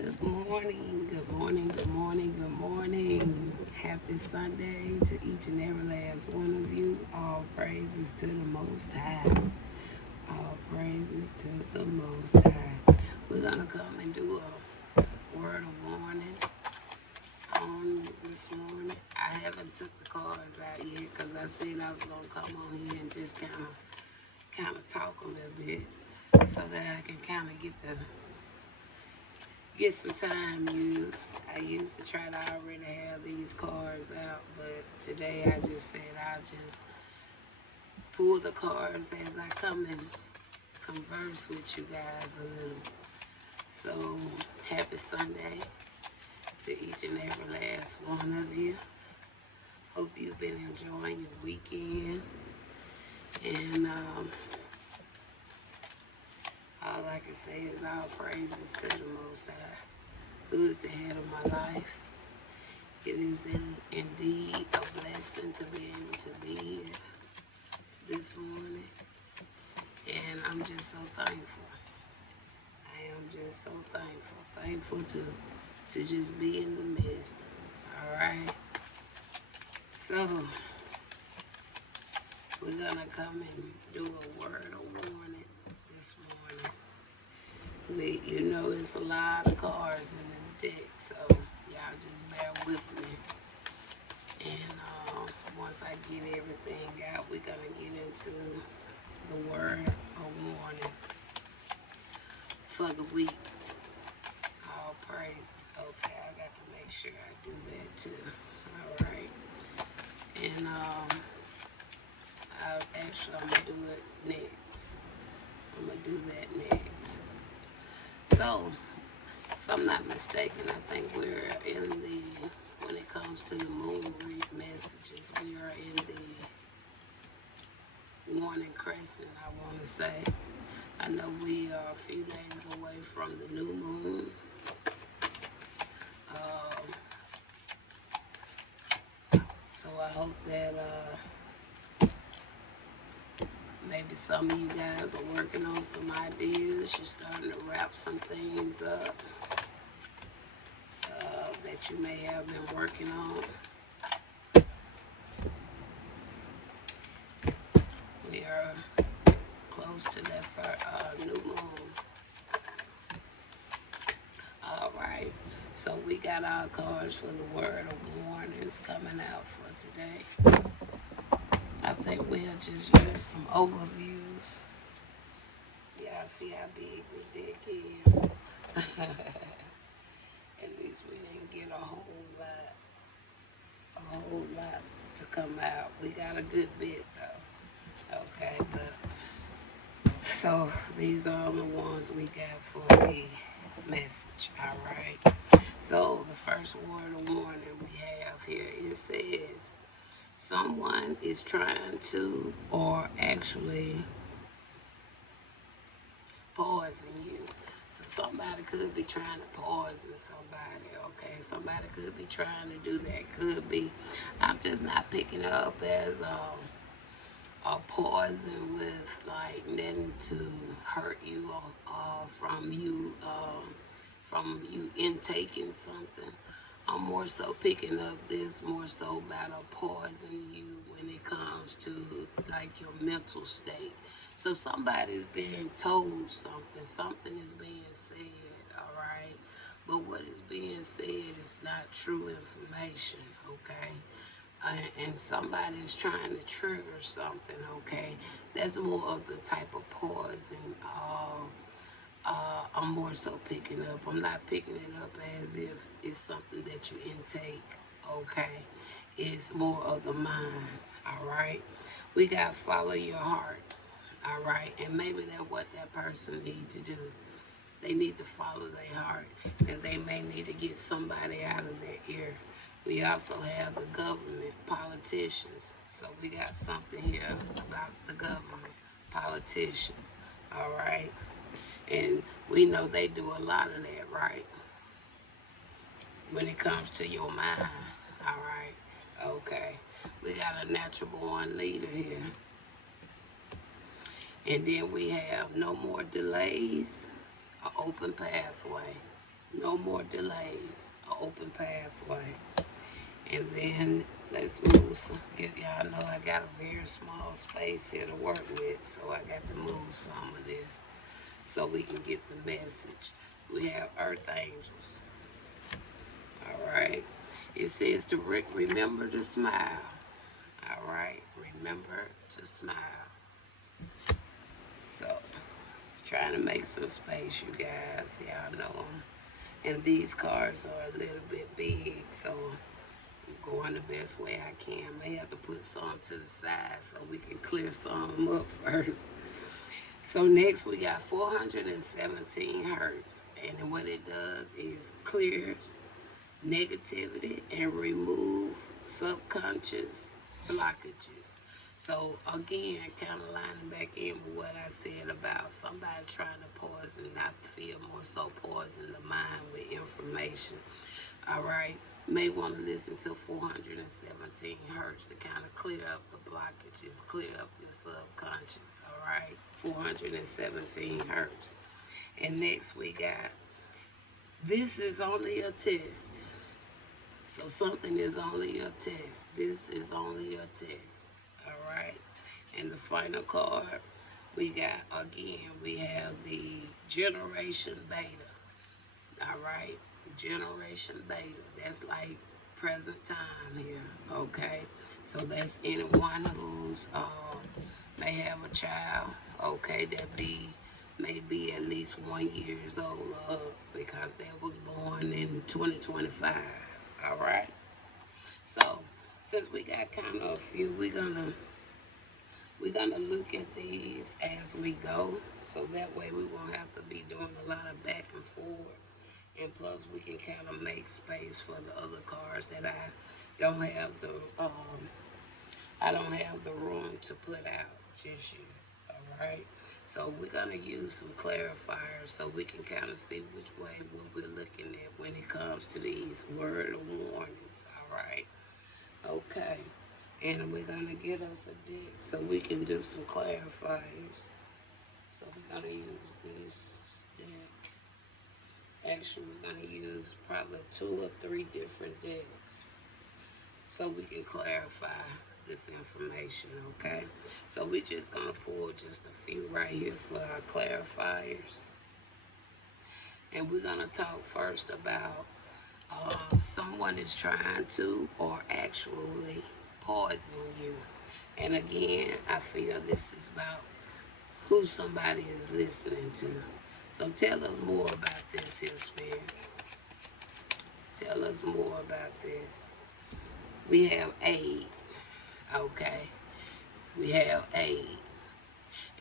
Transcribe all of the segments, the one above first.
Good morning, good morning, good morning, good morning. Happy Sunday to each and every last one of you. All praises to the Most High. All praises to the Most High. We're going to come and do a word of warning on this morning. I haven't took the cards out yet because I said I was going to come on here and just kind of talk a little bit so that I can kind of get some time used. I used to try to already have these cards out, but today I just said I'll just pull the cards as I come and converse with you guys a little. So, happy Sunday to each and every last one of you. Hope you've been enjoying your weekend. And all I can say is all praises to the Most High, who is the head of my life. It is indeed a blessing to be able to be here this morning, and I'm just so thankful. I am just so thankful to just be in the midst. All right. So we're gonna come and do a word of warning this morning. You know, it's a lot of cards in this deck, so y'all just bear with me. And once I get everything out, we're going to get into the word of warning for the week. All praises. Okay, I got to make sure I do that too. All right. And I'm going to do it next. I'm going to do that next. So, if I'm not mistaken, I think we're in when it comes to the moon read messages, we are in the warning crescent, I want to say. I know we are a few days away from the new moon. So I hope that maybe some of you guys are working on some ideas. You're starting to wrap some things up that you may have been working on. We are close to that new moon. All right. So we got our cards for the word of warnings coming out for today. I think we'll just use some overviews. Y'all see how big the deck is. At least we didn't get a whole lot to come out. We got a good bit though. Okay, but so these are the ones we got for the message. All right. So the first word of warning we have here, it says someone is trying to or actually poison you. So somebody could be trying to poison somebody, okay? Somebody could be trying to do that. Could be. I'm just not picking up as a poison with like nothing to hurt you or from you intaking something. I'm more so picking up this more so about a poison you when it comes to like your mental state. So somebody's being told something is being said, all right? But what is being said is not true information, okay? And somebody is trying to trigger something, okay? That's more of the type of poison I'm more so picking up. I'm not picking it up as if it's something that you intake, okay? It's more of the mind, all right? We got to follow your heart, all right? And maybe that's what that person needs to do. They need to follow their heart, and they may need to get somebody out of their ear. We also have the government, politicians. So we got something here about the government, politicians, all right? And we know they do a lot of that, right? When it comes to your mind, all right? Okay. We got a natural born leader here. And then we have no more delays, an open pathway. No No more delays. An open pathway. And then let's move some. Y'all know I got a very small space here to work with, so I got to move some of this so we can get the message. We have earth angels. All right. It says to remember to smile. All right. Remember to smile. So, trying to make some space, you guys. Y'all know them. And these cars are a little bit big, so I'm going the best way I can. May have to put some to the side so we can clear some up first. So next we got 417 hertz. And what it does is clears negativity and remove subconscious blockages. So again, kind of lining back in with what I said about somebody trying to poison, not feel more so poison the mind with information. All right, may want to listen to 417 hertz to kind of clear up the blockages, clear up your subconscious. All right, 417 hertz. And next we got, this is only a test. So something is only a test. This is only a test. All right. And the final card, we got, again, we have the Generation Beta. All right. Generation Beta. That's like present time here. Okay. So that's anyone who's may have a child. Okay. That be maybe at least 1 years old because they was born in 2025. All right. So since we got kind of a few, we're gonna look at these as we go, so that way we won't have to be doing a lot of back and forth, and plus we can kind of make space for the other cards that don't have the I don't have the room to put out just yet. All right. So we're gonna use some clarifiers so we can kind of see which way what we're looking at when it comes to these word of warnings. All right. Okay. And we're gonna get us a deck so we can do some clarifiers. So we're gonna use this deck. Actually, we're gonna use probably 2 or 3 different decks so we can clarify this information, okay? So we're just gonna pull just a few right here for our clarifiers. And we're gonna talk first about someone is trying to or actually poison you. And again, I feel this is about who somebody is listening to. So tell us more about this here, Spirit. Tell us more about this. We have aid. Okay. We have aid.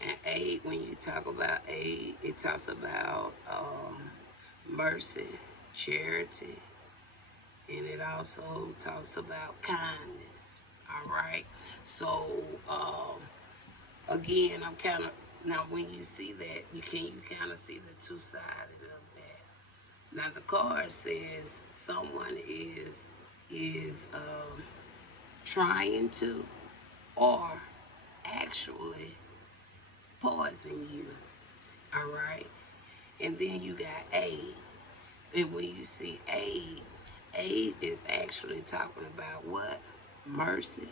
And aid, when you talk about aid, it talks about mercy, charity, and it also talks about kindness. All right. So again, I'm kind of, now when you see that, you kind of see the two-sided of that. Now the card says someone is trying to or actually poison you. All right. And then you got aid. And when you see aid, aid is actually talking about what? Mercy,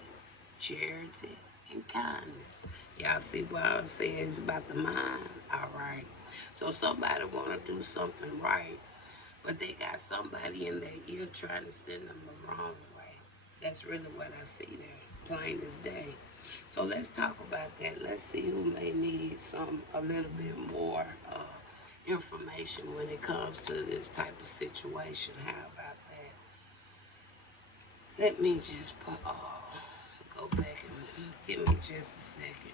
charity, and kindness. Y'all see what I'm saying? It's about the mind. All right. So somebody want to do something right, but they got somebody in their ear trying to send them the wrong way. That's really what I see there, plain as day. So let's talk about that. Let's see who may need a little bit more information when it comes to this type of situation. How about that? Let me just go back and give me just a second.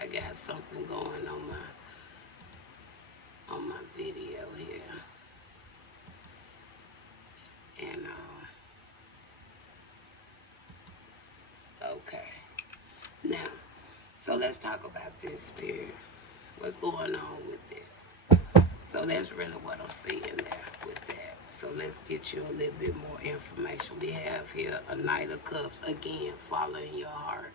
I got something going on my video here, and okay. Now, so let's talk about this, Spirit. What's going on with this? So that's really what I'm seeing there with that. So let's get you a little bit more information. We have here a Knight of Cups. Again, following your heart.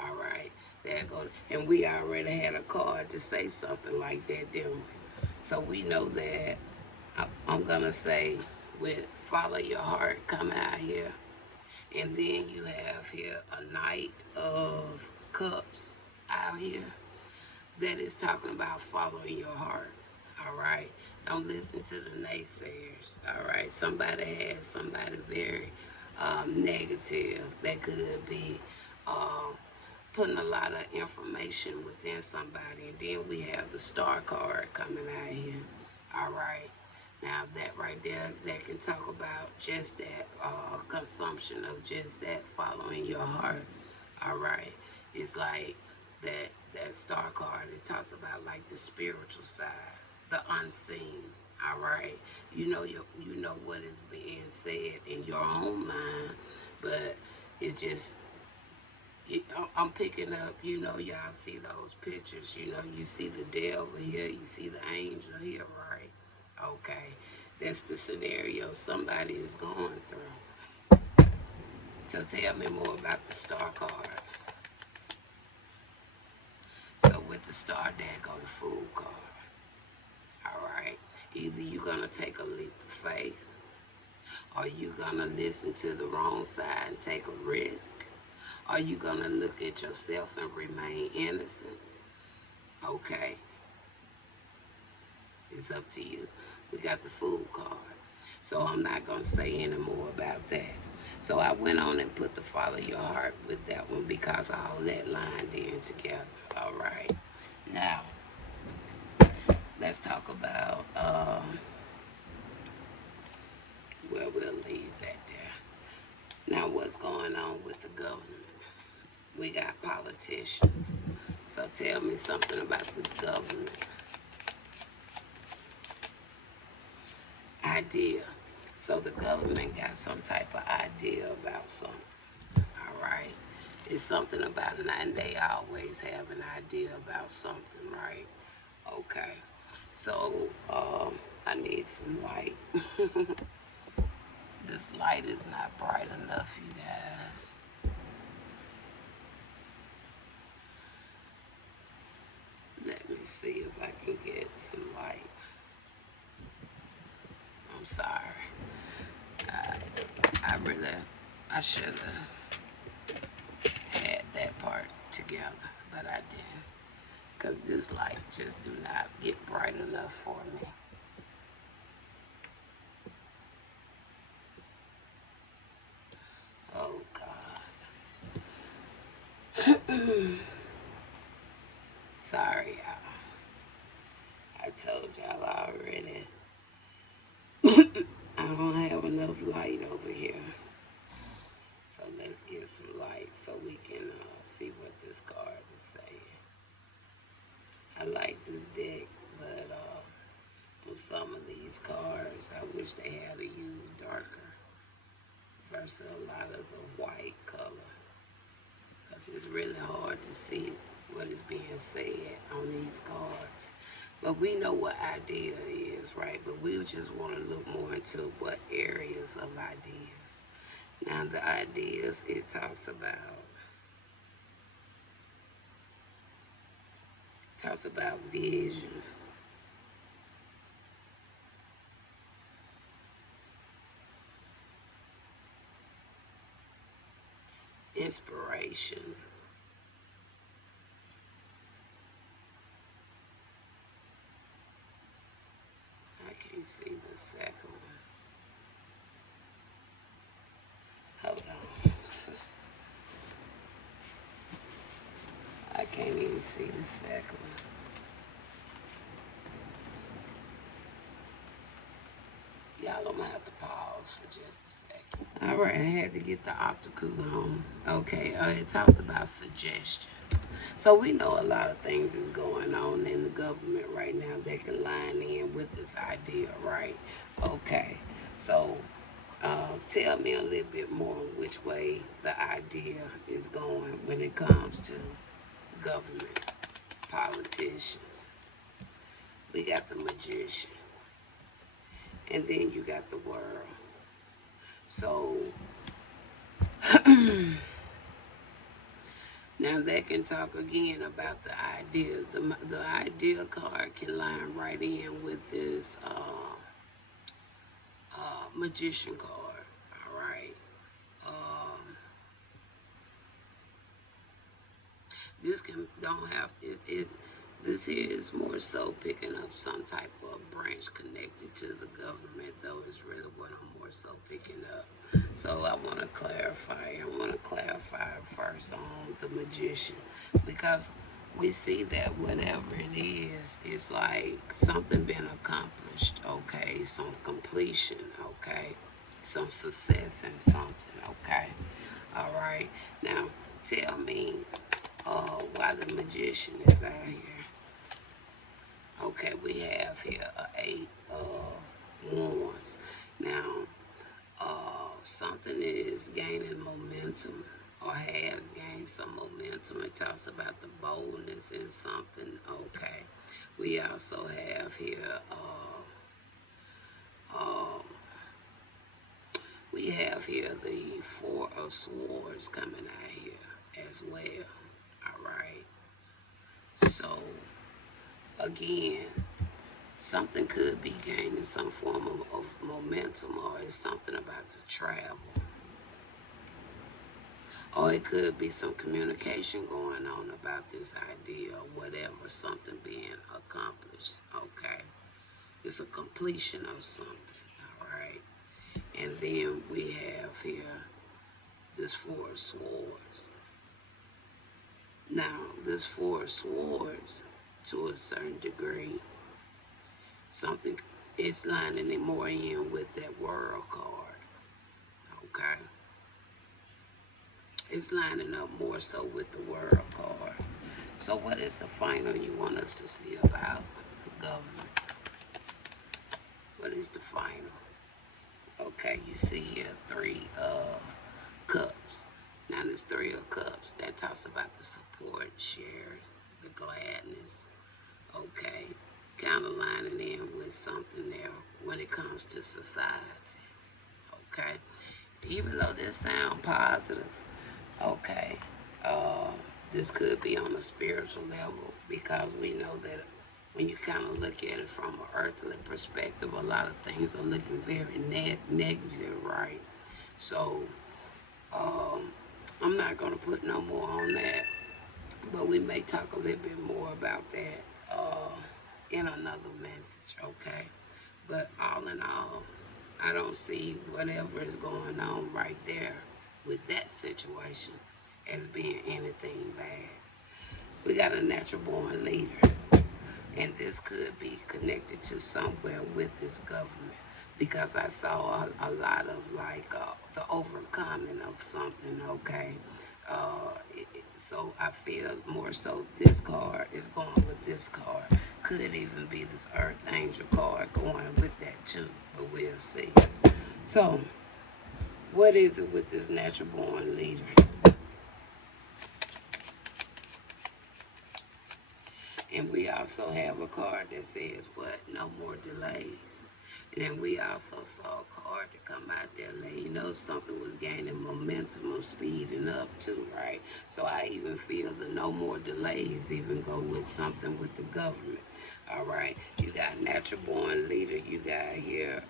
All right. There go. And we already had a card to say something like that, didn't we? So we know that I'm going to say with follow your heart, come out here. And then you have here a Knight of Cups out here that is talking about following your heart. All right. Don't listen to the naysayers. All right. Somebody has somebody very negative that could be uh, putting a lot of information within somebody. And then we have the Star card coming out here. All right. Now that right there, that can talk about just that consumption of just that following your heart. All right. It's like that Star card. It talks about like the spiritual side, the unseen. All right. You know what is being said in your own mind, but it just I'm picking up, y'all see those pictures, you see the devil here, you see the angel here, right? Okay, that's the scenario somebody is going through. So tell me more about the Star card. So with the Star, there go the Fool card. All right, either you're going to take a leap of faith, or you're going to listen to the wrong side and take a risk. Are you going to look at yourself and remain innocent? Okay, it's up to you. We got the Fool card. So I'm not going to say any more about that. So I went on and put the Follow Your Heart with that one because all that lined in together. All right. Now, let's talk about, well, we'll leave that there. Now, what's going on with the government? We got politicians. So tell me something about this government. Idea. So the government got some type of idea about something. All right. It's something about it, and they always have an idea about something, right? Okay. So I need some light. This light is not bright enough, you guys. Let me see if I can get some light. I'm sorry. I should have had that part together, but I didn't. Because this light just do not get bright enough for me. Oh, God. Sorry, y'all. I told y'all already. I don't have enough light over here. So let's get some light so we can see what this card is saying. I like this deck, but on some of these cards, I wish they had a used darker versus a lot of the white color. Because it's really hard to see what is being said on these cards. But we know what idea is, right? But we just want to look more into what areas of ideas. Now the ideas it talks about vision. Inspiration. I can't see the second one. Hold on. I can't even see the second one. Y'all, I'm gonna have to pause for just a second. All right, I had to get the opticals on. Okay, it talks about suggestions. So we know a lot of things is going on in the government right now that can line in with this idea, right? Okay, so tell me a little bit more which way the idea is going when it comes to government, politicians. We got the magician, and then you got the world. So now they can talk again about the idea. The idea card can line right in with this Magician card. All right. Um, this can don't have it. This here is more so picking up some type of branch connected to the government, though is really what I'm more so picking up. So I want to clarify. I want to clarify first on the magician, because we see that whatever it is, it's like something been accomplished. Okay, some completion. Okay, some success in something. Okay, all right. Now tell me why the magician is out here. Okay, we have here a eight of wands. Now, something is gaining momentum or has gained some momentum. It talks about the boldness in something. Okay, we also have here. Uh, we have here the four of swords coming out here as well. All right. So again, something could be gaining some form of momentum, or it's something about the travel, or it could be some communication going on about this idea or whatever, something being accomplished. Okay, it's a completion of something. All right, and then we have here this four of swords. Now this four of swords, to a certain degree, something is lining it more in with that world card. Okay, it's lining up more so with the world card. So what is the final you want us to see about government? What is the final? Okay, you see here three of cups. Now this three of cups, that talks about the support, share, the gladness. Okay, kind of lining in with something there when it comes to society. Okay, even though this sound positive, okay, uh, this could be on a spiritual level, because we know that when you kind of look at it from an earthly perspective, a lot of things are looking very negative, right? So um, I'm not going to put no more on that, but we may talk a little bit more about that in another message, okay? But all in all, I don't see whatever is going on right there with that situation as being anything bad. We got a natural born leader, and this could be connected to somewhere with this government, because I saw a lot of like the overcoming of something. Okay, so I feel more so this card is going with this card. Could even be this Earth Angel card going with that too, but we'll see. So, what is it with this natural born leader? And we also have a card that says what? No more delays. And then we also saw a card to come out there letting you know something was gaining momentum or speeding up too, right? So I even feel the no more delays even go with something with the government. All right. You got natural born leader. You got here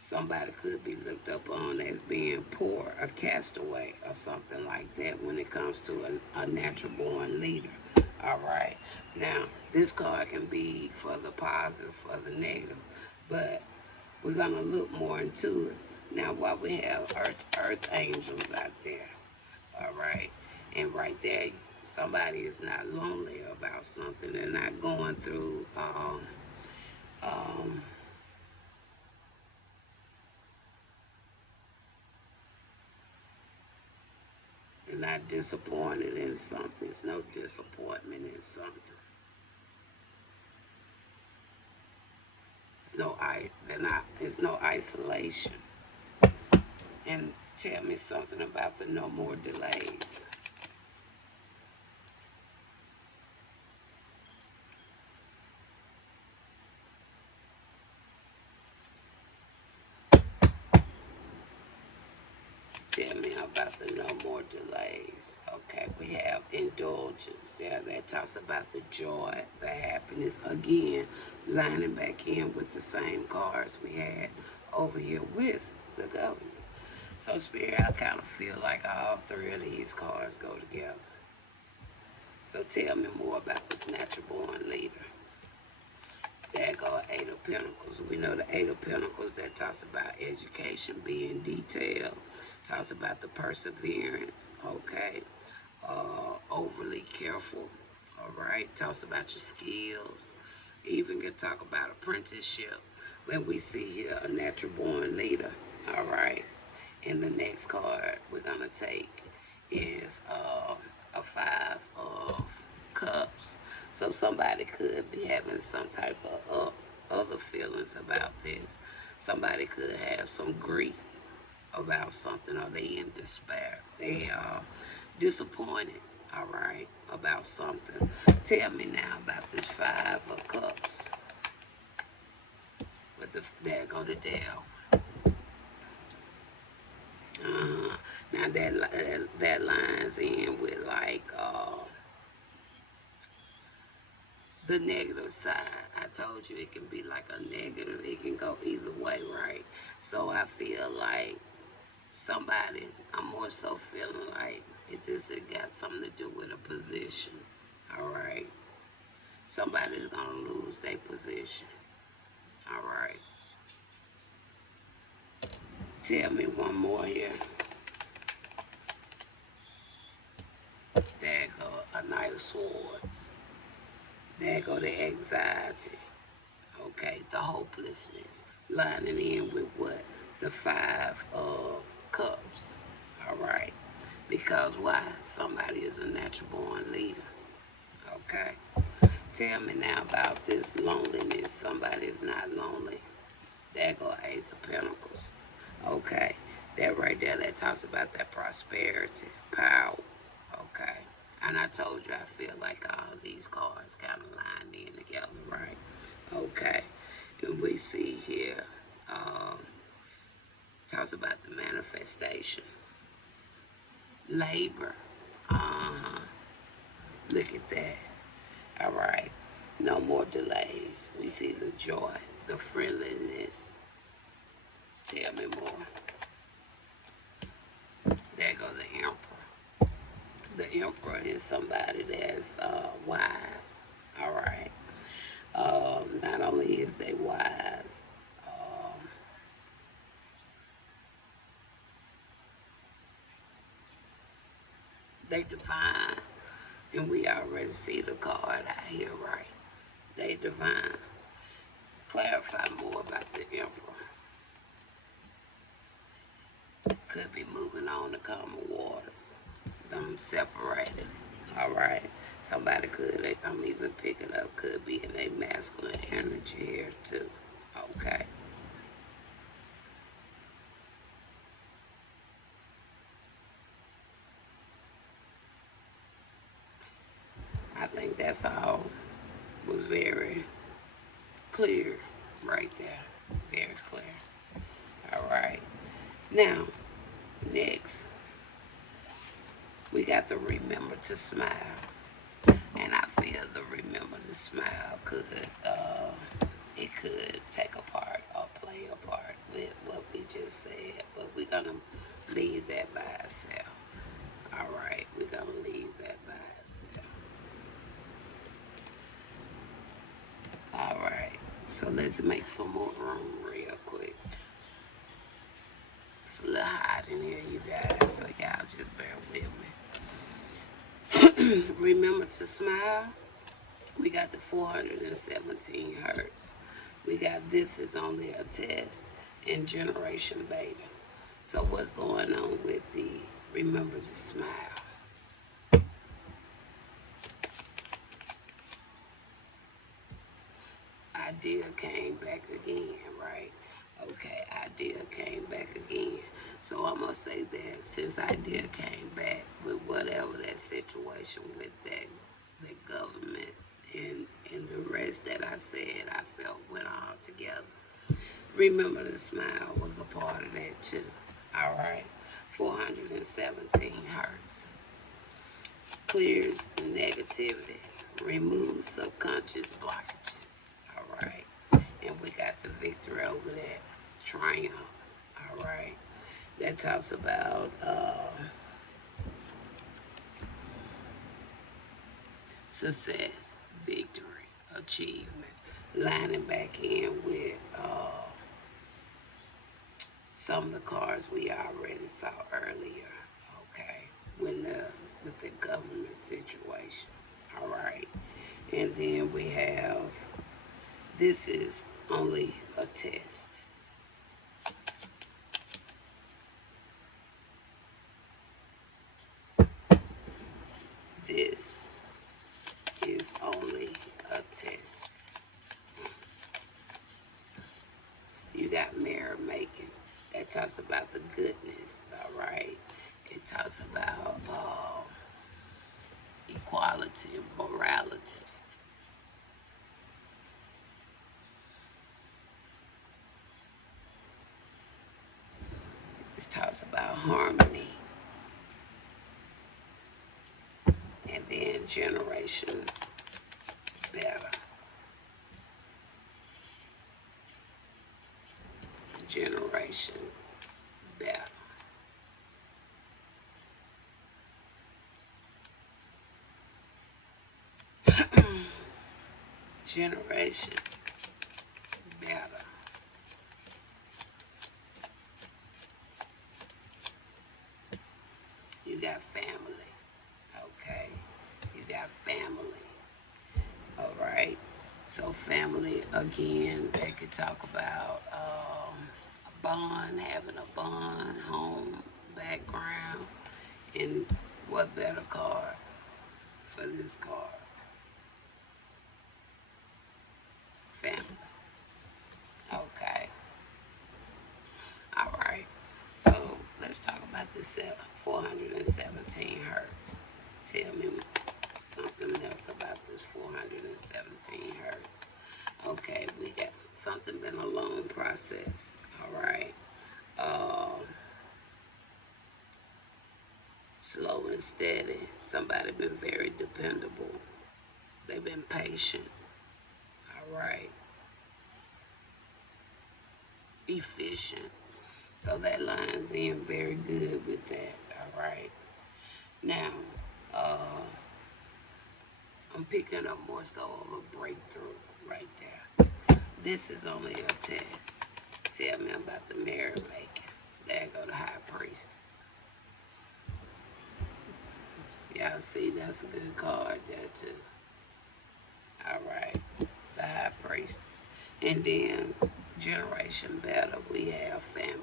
somebody could be looked up on as being poor, a castaway, or something like that when it comes to a natural born leader. All right. Now, this card can be for the positive, for the negative, but we're going to look more into it. Now, what we have earth angels out there. All right. And right there, somebody is not lonely about something. They're not going through um, they're not disappointed in something. There's no disappointment in something. It's no they're not. It's no isolation. And tell me something about the no more delays. Tell me about the no more delays. Okay, we have indulgence there that talks about the joy, the happiness. Again, lining back in with the same cards we had over here with the government. So Spirit, I kind of feel like all three of these cards go together. So tell me more about this natural born leader. There go Eight of Pentacles. We know the Eight of Pentacles that talks about education being detailed, talks about the perseverance, okay, overly careful, all right, talks about your skills, even can talk about apprenticeship. When we see here a natural born leader, all right, and the next card we're going to take is a Five of Cups. So somebody could be having some type of other feelings about this. Somebody could have some grief about something, or they in despair. They are disappointed, all right, about something. Tell me now about this Five of Cups. With there go the Devil. Now that lines in with like the negative side. I told you it can be like a negative. It can go either way, right? So I feel like somebody, I'm more so feeling like this has got something to do with a position, all right? Somebody's going to lose their position, all right? Tell me one more here. There go a Knight of Swords. There go the anxiety. Okay, the hopelessness. Lining in with what? The Five of Cups. All right. Because why? Somebody is a natural born leader. Okay. Tell me now about this loneliness. Somebody is not lonely. There go Ace of Pentacles. Okay. That right there, that talks about that prosperity, power. Okay. And I told you I feel like all these cards kind of lined in together, right? Okay. And we see here, talks about the manifestation. Labor. Look at that. All right. No more delays. We see the joy, the friendliness. Tell me more. There go the Emperor. The Emperor is somebody that's wise. All right. Not only is they wise, they divine, and we already see the card out here, right? They divine. Clarify more about the Emperor. Could be moving on to calmer waters. Them separated. All right. Somebody could, I'm even picking up, could be in a masculine energy here too. Okay. I think that's all was very clear right there. Very clear. All right. Now, next, we got to remember to smile. And I feel the remember to smile could, it could take a part or play a part with what we just said. But we're going to leave that by itself. All right. We're going to leave that by itself. All right. So let's make some more room real quick. It's a little hot in here, you guys, so y'all just bear with me. Remember to smile. We got the 417 hertz. We got this is only a test and generation beta. So what's going on with the remember to smile? Idea came back again, right? Okay, idea came back again. So I'm gonna say that since idea came back with whatever that situation with that government and the rest that I said, I felt went all together. Remember the smile was a part of that too. All right, 417 hertz clears negativity, removes subconscious blockages. All right, and we got the victory over that. triumph. All right. That talks about success, victory, achievement. Lining back in with some of the cards we already saw earlier. Okay, when the with the government situation. All right, and then we have this is only a test. This is only a test. You got mirror making. That talks about the goodness, all right? It talks about equality, morality. It talks about harmony. And then generation better. Generation better. Generation better. You got family. Okay. You got family. All right. So family again, they could talk about a bond, having a bond, home, background, and what better card for this card? Family. Okay. All right. So let's talk about this 417 hertz. Tell me something else about this 417 hertz. Okay, we got something been a long process. All right. Slow and steady. Somebody been very dependable. They've been patient. All right. Efficient. So that lines in very good with that. All right. Now, uh, I'm picking up more so of a breakthrough right there. This is only a test. Tell me about the mirror making. There go the high priestess. Y'all see, that's a good card there too. All right, the high priestess. And then generation better, we have family.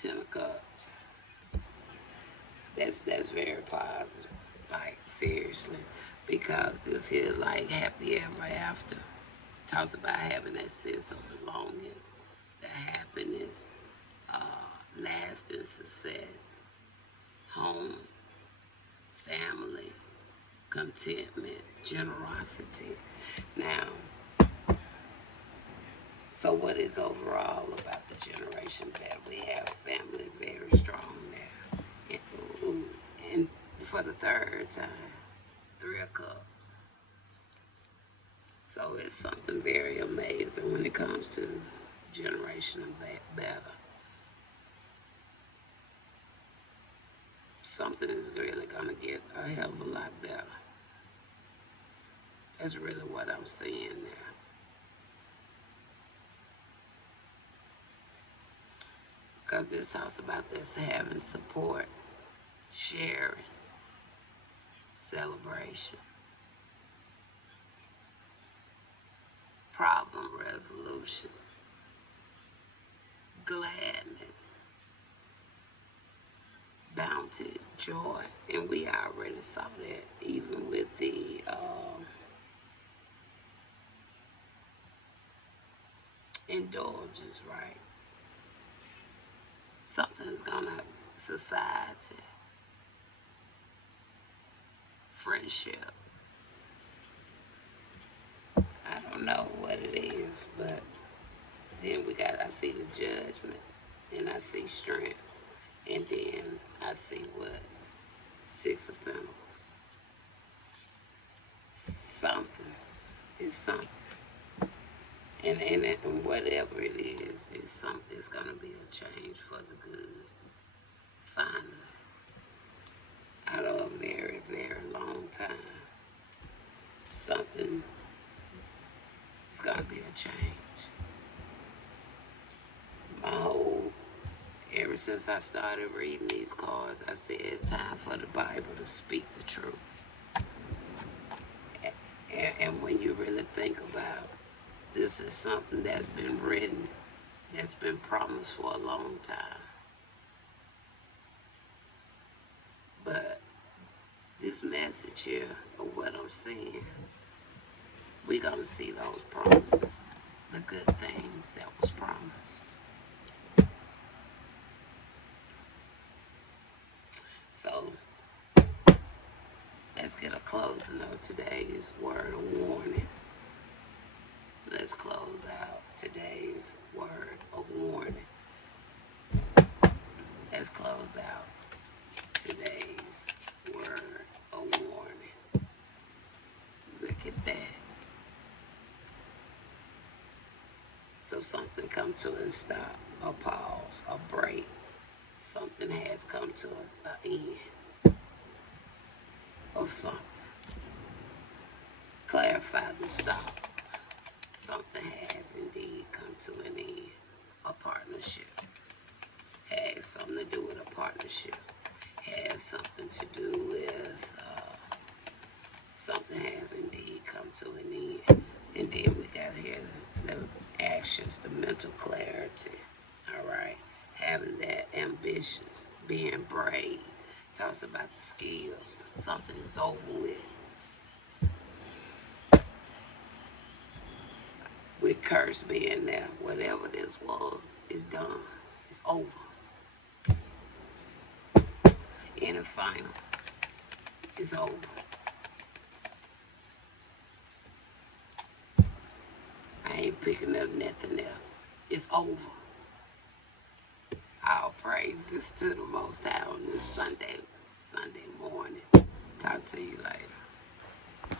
Ten of Cups. That's very positive. Like seriously, because this here like happy ever after talks about having that sense of belonging, the happiness, lasting success, home, family, contentment, generosity. Now, so what is overall about the generation that we have family very strong now? And, ooh, and for the third time, Three of Cups. So it's something very amazing when it comes to generation and better. Something is really going to get a hell of a lot better. That's really what I'm seeing there. Because this talks about this having support, sharing, celebration, problem resolutions, gladness, bounty, joy. And we already saw that even with the indulgence, right? Something is going to, society, friendship. I don't know what it is, but then I see the judgment and I see strength. And then I see what? Six of Pentacles. Something is something. And whatever it is, it's gonna be a change for the good. Finally. Out of a very, very long time. Something is gonna be a change. My whole Ever since I started reading these cards, I said it's time for the Bible to speak the truth. And when you really think about it, this is something that's been written, that's been promised for a long time. But this message here of what I'm seeing, we're going to see those promises, the good things that was promised. So let's get a closing of today's word of warning. Let's close out today's word of warning. Let's close out today's word of warning. Look at that. So something come to a stop, a pause, a break. Something has come to an end of something. Clarify the stop. Something has indeed come to an end. A partnership. Has something to do with a partnership. Has something to do with something has indeed come to an end. And then we got here the actions, the mental clarity. All right. Having that ambitions, being brave. Talks about the skills. Something is over with. With curse being there, whatever this was, is done. It's over. In the final, it's over. I ain't picking up nothing else. It's over. All praises to the Most High on this Sunday morning. Talk to you later.